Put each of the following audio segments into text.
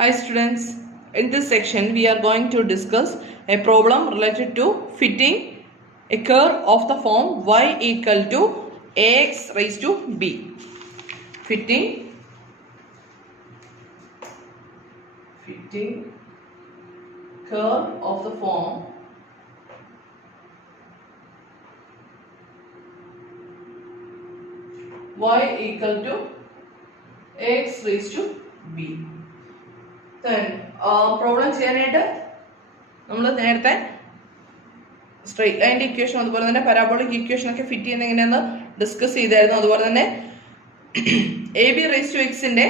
Hi students, in this section we are going to discuss a problem related to fitting a curve of the form y equal to ax raised to b. Fitting curve of the form y equal to ax raised to b. Then problem ചെയ്യാനായിട്ട് നമ്മൾ നേരത്തെ straight ലൈൻ്റെ equation അതുപോലെ തന്നെ parabolic equation ഒക്കെ fit ചെയ്യുന്ന എങ്ങനെയാണെന്ന് discuss ചെയ്തായിരുന്നു. അതുപോലെ തന്നെ എ ബി റേസ് ടു എക്സിന്റെ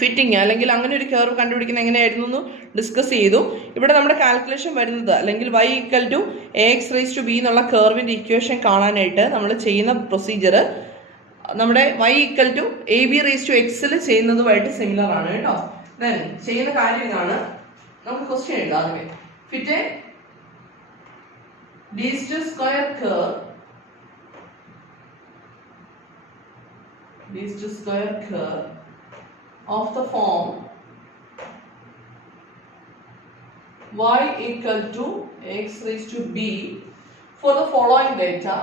ഫിറ്റിംഗ് അല്ലെങ്കിൽ അങ്ങനെ ഒരു കർവ് കണ്ടുപിടിക്കുന്നത് എങ്ങനെയായിരുന്നു എന്ന് ഡിസ്കസ് ചെയ്തു. ഇവിടെ നമ്മുടെ കാൽക്കുലേഷൻ വരുന്നത് അല്ലെങ്കിൽ y equal to a x raise to b എന്നുള്ള കർവിന്റെ ഇക്വേഷൻ കാണാനായിട്ട് നമ്മൾ ചെയ്യുന്ന പ്രൊസീജിയർ നമ്മുടെ y equal to a b raise to എക്സിൽ ചെയ്യുന്നതുമായിട്ട് സിമിലർ ആണ് കേട്ടോ. ദെൻ ചെയ്യുന്ന കാര്യം ഇതാണ്, നമുക്ക് ക്വസ്റ്റ്യൻ എഴുതാം. ആദ്യമേ fit A least square curve of the form y equal to x raised to b for the following data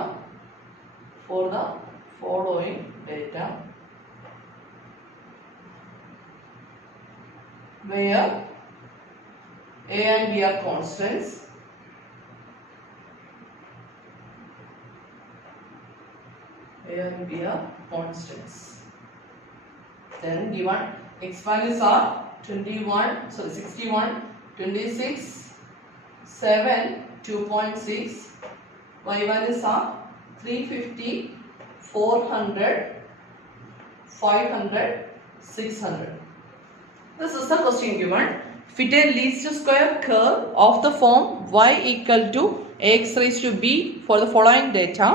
where a and b are constants and b are constants. Then given x values are 61, 26, 7, 2.6. Y values are 350, 400, 500, 600. This is the question given. Fit a least square curve of the form y equal to x raised to b for the following data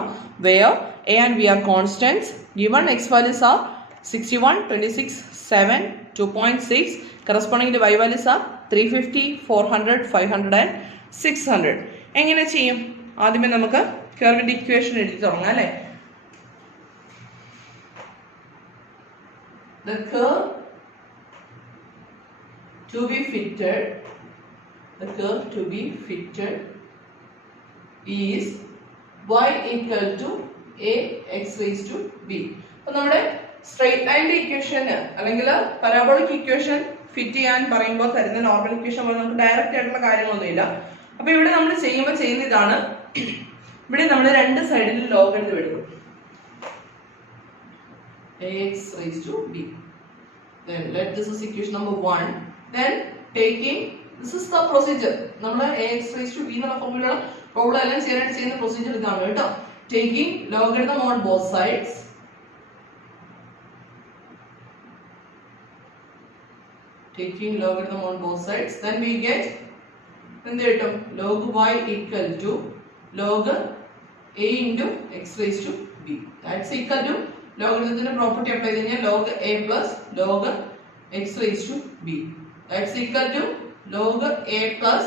where a and b are constants. Given x values are 61, 26, 7, 2.6. Corresponding to y values are 350, 400, 500 and 600. എങ്ങനെ ചെയ്യും? ആദ്യമേ നമുക്ക് കർവിന്റെ equation എഴുതി തുടങ്ങാം അല്ലേ. The curve to be fitted is y equal to a x raised to b. അപ്പോൾ നമ്മുടെ സ്ട്രെയിറ്റ് ലൈൻ്റെ ഇക്വേഷൻ അല്ലെങ്കിൽ പരാബോളിക് ഇക്വേഷൻ ഫിറ്റ് ചെയ്യാൻ പറയുമ്പോൾ തരുന്ന നോർമൽ ഇക്വേഷൻ പോലെ നമുക്ക് ഡയറക്റ്റ് ആയിട്ടുള്ള കാര്യങ്ങളൊന്നുമില്ല. അപ്പോൾ ഇവിടെ നമ്മൾ ചെയ്യുന്ന ഇതാണ്. ഇവിടെ നമ്മൾ രണ്ട് സൈഡിൽ ലോഗ് എടുത്ത് എടുക്കും ax raised to b. Then let this is equation number 1. Then taking this is the procedure. നമ്മൾ ax raised to b എന്നുള്ള ഫോർമുലയുടെ പ്രോബ്ലം എല്ലാം ചെയ്യുന്ന പ്രൊസീജിയർ ഇതാണ് കേട്ടോ. Taking logarithm on both sides. Then we get log y equal to log a into x raised to b. That's equal to logarithm property apply cheyna log a plus log x raised to b. That's equal to log a plus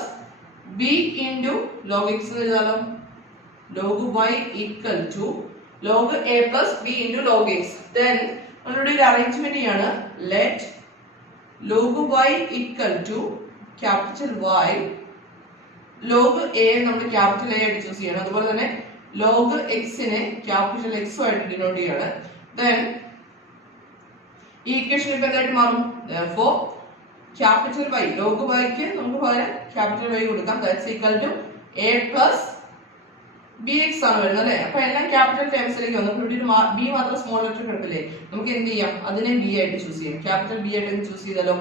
b into log x എഴുതാലോ. log y equal to log a plus b into log x. Then നമ്മളുടെ ഒരു arrangement ആണ്. let log y equal to capital Y, log a നമ്മൾ capital A ആയിട്ട് choose ചെയ്യണം. അതുപോലെ തന്നെ log x നെ capital X ആയിട്ട് ഡിനോട്ട് ചെയ്യാണ്. then ഈ ഇക്വേഷൻ ഇപ്പോൾ എന്തായിട്ട് മാറും? therefore capital Y, log y ക്ക് നമുക്ക് പകരം capital Y കൊടുക്കാം. that's equal to a plus bx ആണ് വരുന്നത് അല്ലേ. അപ്പൊ എല്ലാം ക്യാപിറ്റൽ ടേംസിലേക്ക് വന്നു. ഇവിടെ ഒരു ബി മാത്രം സ്മോൾ ലെറ്റർ കിടക്കില്ലേ, നമുക്ക് എന്ത് ചെയ്യാം, അതിനെ ബി ആയിട്ട് ചൂസ് ചെയ്യാം. ക്യാപിറ്റൽ ബി ആയിട്ട് ചൂസ് ചെയ്താലോ,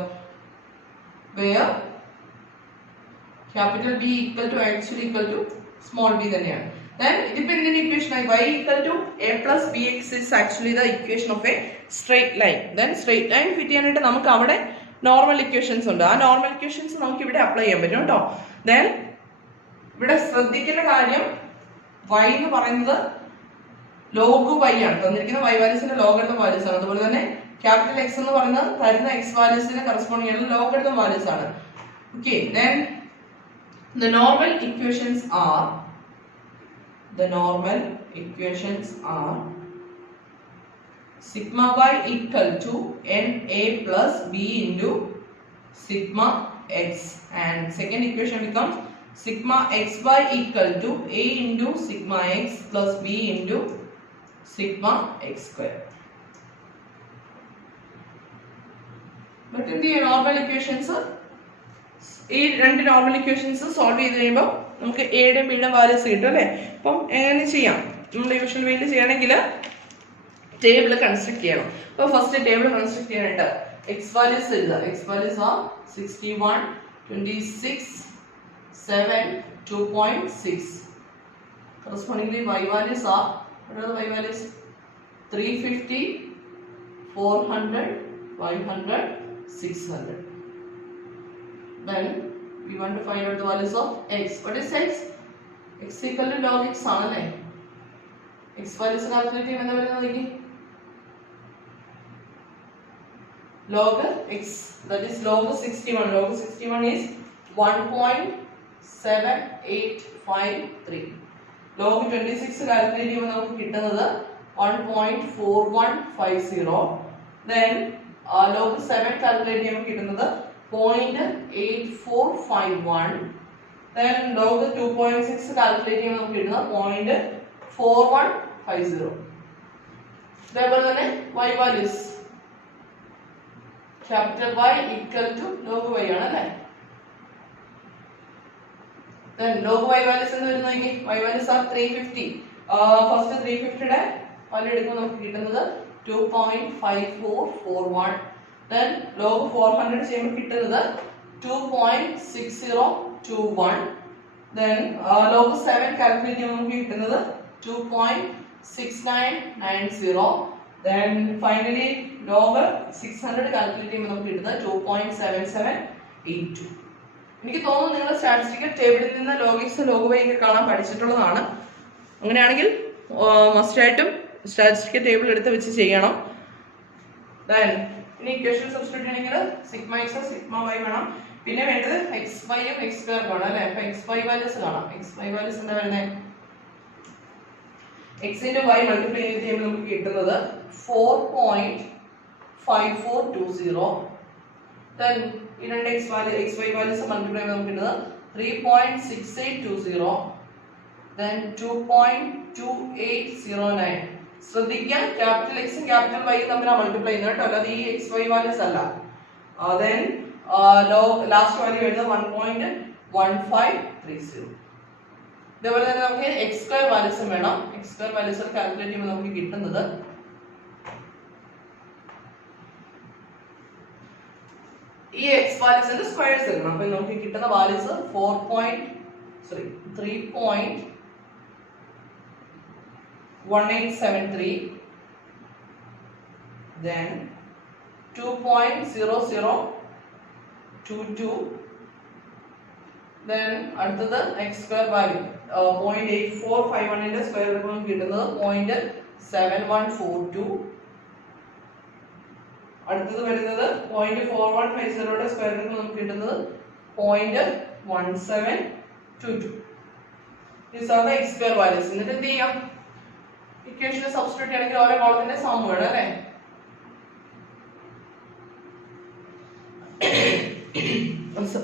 where capital B equal to actually equal to small b തന്നെയാണ്. then ഇതിപ്പോ എന്തിന്റെ ഇക്വേഷൻ ആയി? y equal to a plus bx is actually the equation of a straight line. then straight line fit ചെയ്യാനായിട്ട് നമുക്ക് അവിടെ normal equations ഉണ്ട്. ആ normal equations നമുക്ക് ഇവിടെ അപ്ലൈ ചെയ്യാൻ പറ്റും കേട്ടോ. then ഇവിടെ ശ്രദ്ധിക്കേണ്ട കാര്യം y എന്ന് പറയുന്നത് log y ആണ്. തന്നിരിക്കുന്ന y വാല്യൂസിന്റെ ലോഗരിതം വാല്യൂസ് ആണ്. അതുപോലെ തന്നെ ക്യാപിറ്റൽ x എന്ന് പറയുന്നത് തരുന്ന x വാല്യൂസിന് കറസ്പോണ്ടിങ് ആയിട്ടുള്ള ലോഗരിതം വാല്യൂസ് ആണ്. okay, then the normal equations are sigma y equal to na plus b into sigma x, and second equation becomes sigma xy equal to a into sigma x plus b into sigma x square. But in the normal equations, ഈ രണ്ട് normal equations solve ചെയ്ത് കഴിയുമ്പോൾ നമുക്ക് എയുടെയും ബിയുടെയും values കിട്ടും അല്ലേ. അപ്പം എങ്ങനെ ചെയ്യാം? നമ്മുടെ യൂഷ്വൽ വേയിൽ ചെയ്യണമെങ്കിൽ ടേബിൾ കൺസ്ട്രക്ട് ചെയ്യണം. അപ്പോൾ ഫസ്റ്റ് ടേബിൾ കൺസ്ട്രക്ട് ചെയ്യാനായിട്ട് എക്സ് വാല്യൂസ് എഴുതുക. X values R 61, 26, 7, 2.6. Correspondingly, y values are, what are the y values? 350, 400, 500, 600. Then we want to find out the values of x. What is x? X equal to log x ആണല്ലേ. x values calculate ചെയ്യുമ്പോൾ എന്താ വരുന്നത് നോക്കി. log x, that is log 61. log 61 is 1.7853. log 26 calculate ചെയ്യുമ്പോൾ നമുക്ക് കിട്ടുന്നത് 1.4150. then log 7 calculate ചെയ്യുമ്പോൾ കിട്ടുന്നത് 0.8451. then log 2.6 calculate ചെയ്യുമ്പോൾ നമുക്ക് കിട്ടുന്നത് 0.4150. അതേപോലെ തന്നെ y values, capital Y equal to log y ആണ് അല്ലേ. then log y values എന്ന് വരുന്നത് നോക്കി. y values are 350. ഫസ്റ്റ് 350യുടെ വാല്യൂ എടുക്കുമ്പോൾ നമുക്ക് കിട്ടുന്നത് 2.5441. then log 400 ചെയ്യുമ്പോൾ കിട്ടുന്നത് 2.6021. then log 7 കാൽക്കുലേറ്റ് ചെയ്യുമ്പോൾ നമുക്ക് കിട്ടുന്നത് 2.6990. then finally log 600 കാൽക്കുലേറ്റ് ചെയ്യുമ്പോൾ നമുക്ക് കിട്ടുന്നത് 2.7782. എനിക്ക് തോന്നുന്നു നിങ്ങൾ സ്റ്റാറ്റിസ്റ്റിക്കൽ ടേബിളിൽ നിന്ന് log x log y ഒക്കെ കാണാൻ പഠിച്ചിട്ടുള്ളതാണ്. അങ്ങനെയാണെങ്കിൽ മസ്റ്റ് ആയിട്ടും സ്റ്റാറ്റിസ്റ്റിക്കൽ ടേബിൾ എടുത്ത് വെച്ച് ചെയ്യണം. then ഇനി ഇക്വേഷൻ സബ്സ്റ്റിറ്റ്യൂട്ട് ചെയ്യണമെങ്കിൽ സിഗ്മ എക്സ് സിഗ്മ വൈ വേണം. പിന്നെ വേണ്ടത് എക്സ് വൈയും എക്സ് സ്ക്വയർ വേണം അല്ലേ. അപ്പൊ എക്സ് വൈ വാല്യൂസ് കാണാം. എക്സ് വൈ വാല്യൂസ് എന്താ വരുന്നത്? എക്സ് ഇൻറ്റു വൈ മൾട്ടിപ്ലൈ ചെയ്ത് ചെയ്യുമ്പോൾ നമുക്ക് കിട്ടുന്നത് 4.5420. then ഈ രണ്ട് എക്സ് വൈ വാല്യൂസ് മൾട്ടിപ്ലൈ ചെയ്യുമ്പോൾ നമുക്ക് കിട്ടുന്നത് 3.6820. then 2.2809. ശ്രദ്ധിക്കുക, ക്യാപിറ്റൽ എക്സും ക്യാപിറ്റൽ വൈയും തമ്മിലാണ് മൾട്ടിപ്ലൈ ചെയ്യുന്നത് കേട്ടോ, അല്ലാതെ ഈ എക്സ് വൈ വാല്യൂസ് അല്ല. then ലാസ്റ്റ് വാല്യൂ വരുന്നത് 1.1530. ഇതേപോലെ തന്നെ നമുക്ക് എക്സ് സ്ക്വയർ വാല്യൂസും വേണം. എക്സ് സ്ക്വയർ വാല്യൂസ് കാൽക്കുലേറ്റ് ചെയ്യുമ്പോൾ നമുക്ക് കിട്ടുന്നത് ഈ എക്സ് വാല്യൂസിന്റെ സ്ക്വയർസ് എടുക്കണം. അപ്പൊ നമുക്ക് കിട്ടുന്ന വാല്യൂസ് 3.1873. then 2.0022. then അടുത്തത് x square value 0.8451 ന്റെ സ്ക്വയർ എടുക്കുമ്പോൾ കിട്ടുന്നത് 0.7142. അടുത്തത് വരുന്നത് 0.4150 യുടെ സ്ക്വയർ എടുക്കുമ്പോൾ നമുക്ക് കിട്ടുന്നത് 0.1722. these are the x square values. എന്നിട്ട് എന്ത് ചെയ്യാം? ഇക്വേഷനിൽ സബ്സ്റ്റിറ്റ്യൂട്ട് ചെയ്യണമെങ്കിൽ ഓരോ കോളത്തിന്റെ സം വേണം അല്ലേ.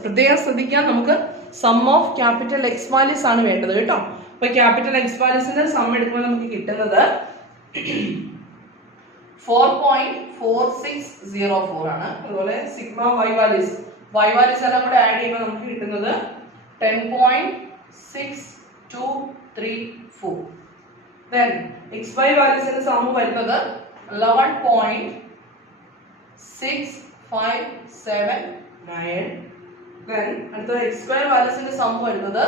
പ്രത്യേകം ശ്രദ്ധിക്കാൻ, നമുക്ക് sum of capital X values ആണ് വേണ്ടത് കേട്ടോ. അപ്പൊ ക്യാപിറ്റൽ എക്സ് വാല്യൂസിന്റെ സം എടുക്കുമ്പോൾ നമുക്ക് കിട്ടുന്നത് 4.4604 ആണ്. അതുപോലെ സിഗ്മ വൈ വാല്യൂസ് എല്ലാം കൂടെ ആഡ് ചെയ്യുമ്പോൾ നമുക്ക് കിട്ടുന്നത് 10.6234. then xy വാല്യൂസിന്റെ സം വരുന്നത് 11.6579. then അടുത്ത x സ്ക്വയർ വാല്യൂസിന്റെ സം വരുന്നത്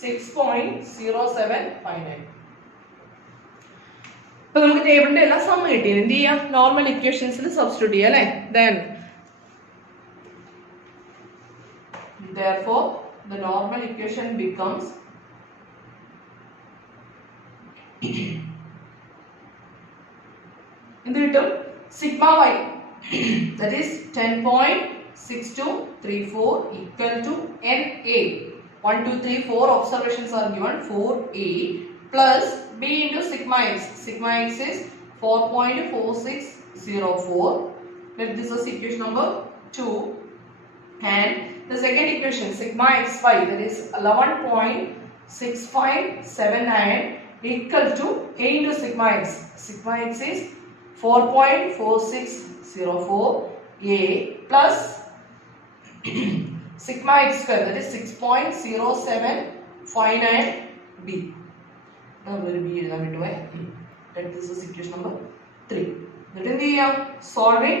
6.0759. അപ്പൊ നമുക്ക് ടേബിളിന്റെ എല്ലാ സം കിട്ടി. എന്ത് ചെയ്യാം? നോർമൽ ഇക്വേഷൻസിൽ സബ്സ്റ്റിറ്റ്യൂട്ട് ചെയ്യാം അല്ലേ. then therefore the normal equation becomes എന്ത് കിട്ടും? Sigma y that is 10.6234 equal to NA. 1, 2, 3, 4 observations are given. 4A plus B into sigma x. Sigma x is 4.4604. Let this is equation number 2. And the second equation sigma xy, that is 11.6579 equal to a into sigma x. Sigma x is 4.4604 a plus sigma x square, that is 6.0759 b. Now we will be using it. This is equation number 3. Then we are solving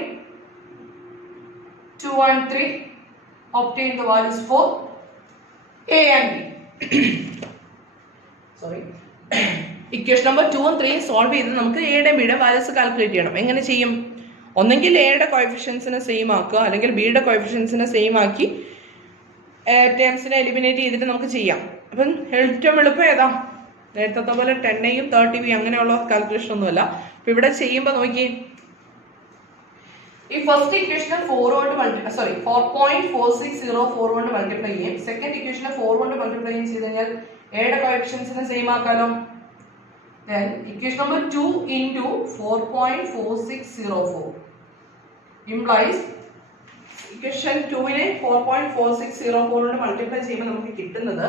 2 and 3. Obtain the values for a and b. Sorry. Equation number 2 and 3 solve ചെയ്ത് നമുക്ക് a യുടെ b യുടെ values calculate ചെയ്യണം. എങ്ങനെ ചെയ്യും? ഒന്നെങ്കിൽ a യുടെ കോഎഫിഷ്യൻസിനെ same ആക്കുക, അല്ലെങ്കിൽ b യുടെ കോഎഫിഷ്യൻസിനെ സെയിം ആക്കി ടേംസിനെ എലിമിനേറ്റ് ചെയ്തിട്ട് നമുക്ക് ചെയ്യാം. അപ്പം ഏറ്റവും എളുപ്പം ഏതാ? നേരത്തെ പോലെ 10a-യും 30b അങ്ങനെയുള്ള കാൽക്കുലേഷൻ ഒന്നുമല്ല. അപ്പം ഇവിടെ ചെയ്യുമ്പോൾ നോക്കി, ഈ ഫസ്റ്റ് ഇക്വേഷനെ 4.4604 കൊണ്ട് മൾട്ടിപ്ലൈ ചെയ്യും. സെക്കൻഡ് ഇക്വേഷനെ 4 കൊണ്ട് മൾട്ടിപ്ലൈ ചെയ്ത് കഴിഞ്ഞാൽ എയുടെ കോഎഫിഷ്യൻസിനെ same ആക്കാലോ. Then equation number 2 into 4.4604 implies equation 2 നെ 4.4604 കൊണ്ട് മൾട്ടിപ്ലൈ ചെയ്യുമ്പോൾ നമുക്ക് കിട്ടുന്നത്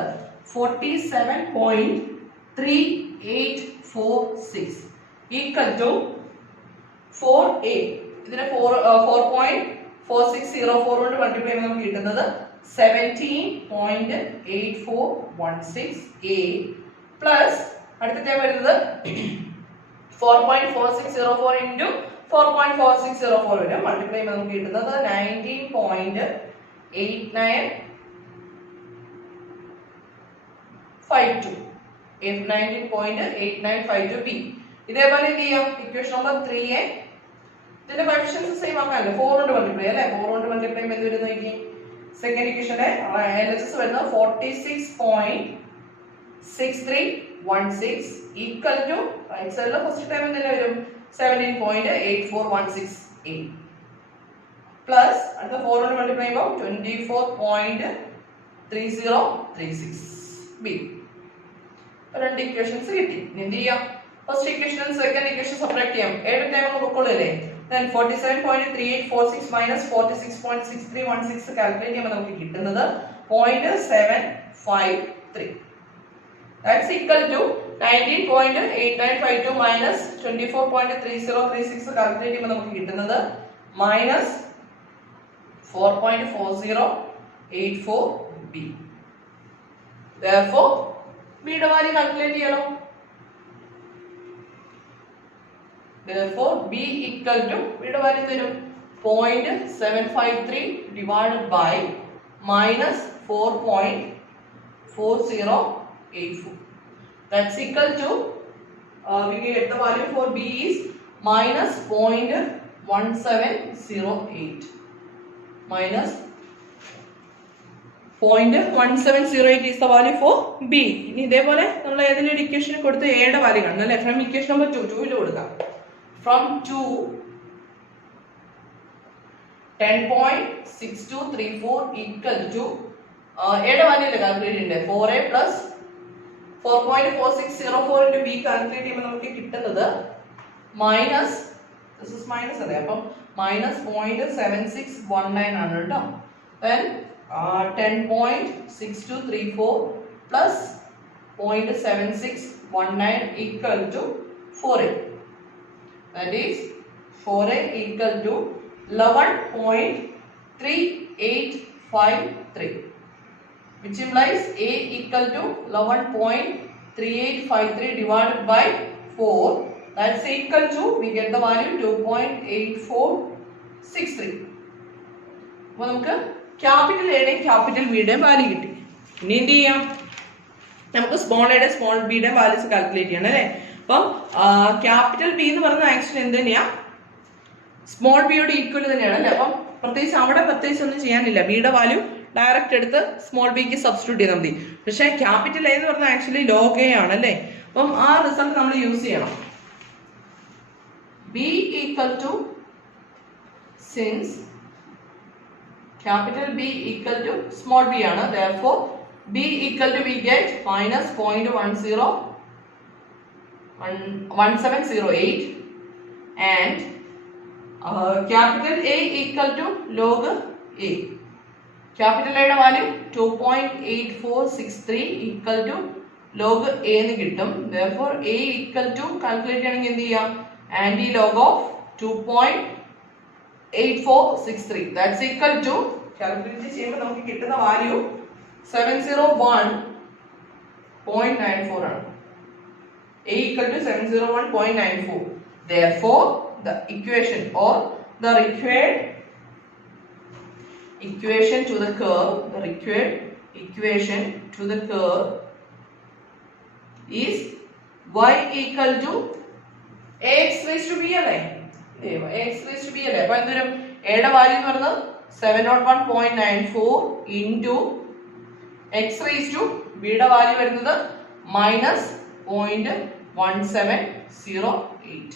47.3846 equal to 4a. ഇതിനെ 4.4604 കൊണ്ട് മൾട്ടിപ്ലൈ ചെയ്യുമ്പോൾ നമുക്ക് കിട്ടുന്നത് 17.8416 a പ്ലസ് അടുത്ത ടൈം വരുന്നത് 4.4604 into 4.4604 വരും. മൾട്ടിപ്ലൈ ചെയ്യുമ്പോൾ നമുക്ക് കിട്ടുന്നത് 19.8952 19.8952 b. ഇതേപോലെ എന്ത് ചെയ്യാം? ഇക്വേഷൻ നമ്പർ 3 യെ ഇതിന്റെ കോഎഫിഷ്യൻസ് സെയിം ആക്കാനല്ലേ 4 കൊണ്ട് മൾട്ടിപ്ലൈ അല്ലേ. 4 കൊണ്ട് മൾട്ടിപ്ലൈ ചെയ്യുമ്പോൾ എന്ത് വരുന്നു നോക്കി? സെക്കൻഡ് ഇക്വേഷന്റെ LHS വരുന്നത് 46.6316 equal to റൈറ്റ് സൈഡിലെ ഫസ്റ്റ് ടൈം തന്നെ വരും 17.8416 a പ്ലസ് അടുത്ത 4 കൊണ്ട് മൾട്ടിപ്ലൈ ചെയ്യുമ്പോൾ 24.3036 b. രണ്ട് ഇക്വേഷൻസ് കിട്ടി. എന്ത് ചെയ്യാം? First equation second equation separate ചെയ്യാം. ഏത് ടൈം നമുക്ക് ഉൾക്കൊള്ളില്ലേ? Then 47.3846 minus 46.6316 കാൽക്കുലേറ്റ് ചെയ്യുമ്പോൾ നമുക്ക് കിട്ടുന്നത് 0.753. That's equal to 19.8952 minus 24.3036 calculate ചെയ്യുമ്പോൾ നമുക്ക് കിട്ടുന്നത് minus 4.4084 b. Therefore b യുടെ വാല്യൂ കാൽക്കുലേറ്റ് ചെയ്യണം. Therefore b equal to b യുടെ വാല്യൂ തരും 0.753 divided by minus 4.4084. That's equal to we get the value for b is minus 0.1708 minus 0.1708 is the value for b. ഇനി ഇതേപോലെ നമ്മൾ ഏതെങ്കിലും ഒരു equation കൊടുത്ത് a യുടെ വാല്യൂ കാണണം അല്ലേ. ഫ്രം ഇക്വേഷൻ നമ്പർ 2 ൽ കൊടുക്കാം. From 2 10.6234 equal to a യുടെ വാല്യൂ അല്ലേ കാൽക്കുലേറ്റ് ചെയ്യണ്ടേ. 4a plus 4.4604 into b calculate ചെയ്യുമ്പോൾ നമുക്ക് കിട്ടുന്നത് മൈനസ് this is മൈനസ് അല്ലേ. അപ്പം മൈനസ് 0.7619 ആണ് കേട്ടോ. Then 10.6234 plus 0.7619 equal to 4a. That is 4a equal to 11.3853, which implies a equal to 11.3853 divided by 4. That's equal to, we get the value 2.8463. അപ്പോൾ നമുക്ക് capital എയുടെയും ക്യാപിറ്റൽ ബിയുടെയും വാല്യൂ കിട്ടി. ഇനി എന്ത് ചെയ്യാം? നമുക്ക് സ്മോൾ എയുടെ സ്മോൾ ബിയുടെ വാല്യൂസ് കാൽക്കുലേറ്റ് ചെയ്യണം അല്ലേ. അപ്പം ക്യാപിറ്റൽ ബി എന്ന് പറയുന്നത് ആക്ച്വലി എന്ത് തന്നെയാ? സ്മോൾ ബിയോട് ഈക്വൽ തന്നെയാണ് അല്ലേ. അപ്പം പ്രത്യേകിച്ച് അവിടെ പ്രത്യേകിച്ച് ഒന്നും ചെയ്യാനില്ല. ബിയുടെ വാല്യൂ ഡയറക്റ്റ് എടുത്ത് സ്മോൾ ബിക്ക് സബ്സ്റ്റിറ്റ്യൂട്ട് ചെയ്താൽ മതി. പക്ഷേ ക്യാപിറ്റൽ എ എന്ന് പറഞ്ഞാൽ ആക്ച്വലി ലോഗ് എ ആണ് അല്ലേ. അപ്പം ആ റിസൾട്ട് നമ്മൾ യൂസ് ചെയ്യണം. B equal to, since capital B equal to small b ആണ്, therefore B equal to we get minus 0.1708 and capital A equal to log A. Capital എയുടെ value 2.8463 equal to log A എന്ന് കിട്ടും. therefore a equal to calculate ചെയ്യണമെങ്കിൽ എന്ത് ചെയ്യാം, anti log of 2.8463 that's equal to calculate ചെയ്യുമ്പോൾ നമുക്ക് കിട്ടുന്ന value 701.94 ആണ്. a equal to 701.94. therefore the equation or the required equation to the curve is y equal to ax raised to b അല്ലേ, ax raised to b അല്ലേ. അപ്പോൾ എന്തൊരു a യുടെ value എന്ന് പറയുന്നത് 701.94 into x raised to b യുടെ value വരുന്നത് -0.1708.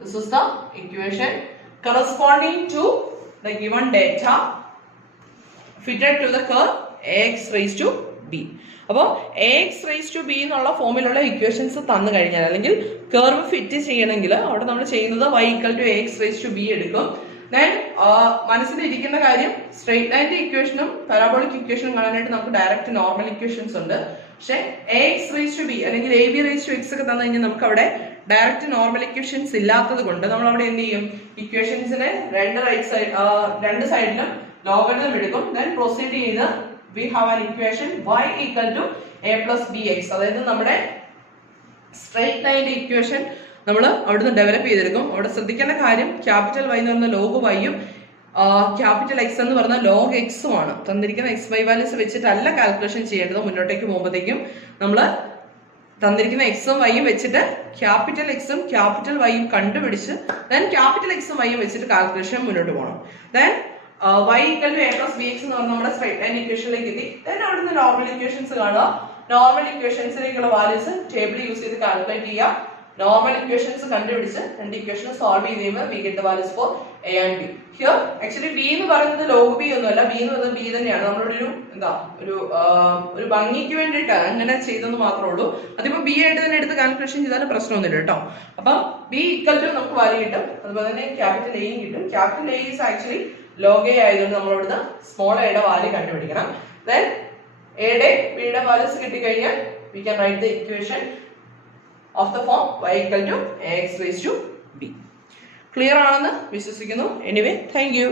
this is the equation corresponding to the given data fitted to the curve ax raised to b. അപ്പോൾ ax raised to b എന്നുള്ള ഫോമിലുള്ള ഇക്വേഷൻസ് തന്നു കഴിഞ്ഞാൽ അല്ലെങ്കിൽ കർവ് ഫിറ്റ് ചെയ്യണമെങ്കിൽ അവിടെ നമ്മൾ ചെയ്യുന്നത് y equal to ax raised to b എടുക്കും. then മനസ്സിലിരിക്കേണ്ട കാര്യം സ്ട്രെയിറ്റ് ലൈനിന്റെ ഇക്വേഷനും പാരാബോളിക് ഇക്വേഷനും കാണാനായിട്ട് നമുക്ക് ഡയറക്റ്റ് നോർമൽ ഇക്വേഷൻസ് ഉണ്ട്. പക്ഷെ ax raised to b അല്ലെങ്കിൽ ab raised to x ഒക്കെ തന്നു കഴിഞ്ഞാൽ നമുക്ക് അവിടെ ഡയറക്റ്റ് നോർമൽ ഇക്വേഷൻസ് ഇല്ലാത്തത് കൊണ്ട് നമ്മൾ അവിടെ എന്ത് ചെയ്യും, ഇക്വേഷൻസിനെ രണ്ട് സൈഡിലും ലോഗരിതം എടുക്കും. then പ്രൊസീഡ് ചെയ്ത് we have an equation y equal to a plus bx. അതായത് നമ്മുടെ സ്ട്രെയിറ്റ് ലൈനിന്റെ ഇക്വേഷൻ നമ്മൾ അവിടുന്ന് ഡെവലപ്പ് ചെയ്തെടുക്കും. അവിടെ ശ്രദ്ധിക്കേണ്ട കാര്യം ക്യാപിറ്റൽ y എന്ന് പറഞ്ഞ ലോഗ് വൈയും ക്യാപിറ്റൽ എക്സ് എന്ന് പറഞ്ഞ ലോഗ് എക്സും ആണ്. തന്നിരിക്കുന്ന എക്സ് വൈ വാല്യൂസ് വെച്ചിട്ടല്ല കാൽക്കുലേഷൻ ചെയ്യേണ്ടത്. മുന്നോട്ടേക്ക് പോകുമ്പോഴത്തേക്കും നമ്മൾ തന്നിരിക്കുന്ന എക്സും വൈയും വെച്ചിട്ട് ക്യാപിറ്റൽ എക്സും ക്യാപിറ്റൽ വൈയും കണ്ടുപിടിച്ച് then ക്യാപിറ്റൽ എക്സും വൈയും വെച്ചിട്ട് കാൽക്കുലേഷൻ മുന്നോട്ട് പോകണം. then y equal to a plus bx എന്ന് പറഞ്ഞ നമ്മുടെ സ്ട്രെയിറ്റ് ലൈൻ ഇക്വേഷനിലേക്ക് എത്തി. then അവിടുന്ന് നോർമൽ ഇക്വേഷൻസ് കാണുക. നോർമൽ ഇക്വേഷൻസിലേക്കുള്ള വാല്യൂസ് ടേബിൾ യൂസ് ചെയ്ത് കാൽക്കുലേറ്റ് ചെയ്യുക. നോർമൽ ഇക്വേഷൻസ് കണ്ടുപിടിച്ച് രണ്ട് ഇക്വേഷൻ സോൾവ് ചെയ്ത് കഴിയുമ്പോൾ we get the values for a and b. here actually b എന്ന് പറയുന്നത് log b ഒന്നുമല്ല, b എന്ന് പറയുന്നത് b തന്നെയാണ്. നമ്മളുടെ ഒരു ഭംഗിക്ക് വേണ്ടിയിട്ടാണ് അങ്ങനെ ചെയ്തെന്ന് മാത്രമേ ഉള്ളൂ. അതിപ്പോ b ആയിട്ട് തന്നെ എടുത്ത് കാൽക്കുലേഷൻ ചെയ്താലും പ്രശ്നമൊന്നുമില്ല കേട്ടോ. അപ്പം b equal to നമുക്ക് വാല്യൂ കിട്ടും. അതുപോലെ തന്നെ ക്യാപിറ്റൽ എയും കിട്ടും. Capital A is actually log A ആയതുകൊണ്ട് നമ്മൾ ഇവിടുന്ന് സ്മോൾ എയുടെ വാല്യൂ കണ്ടുപിടിക്കണം. then a യുടെ b യുടെ വാല്യൂസ് കിട്ടിക്കഴിഞ്ഞാൽ we can write the equation of the form y equal to ax raised to b. Clear ആണെന്ന് വിശ്വസിക്കുന്നു. Anyway thank you.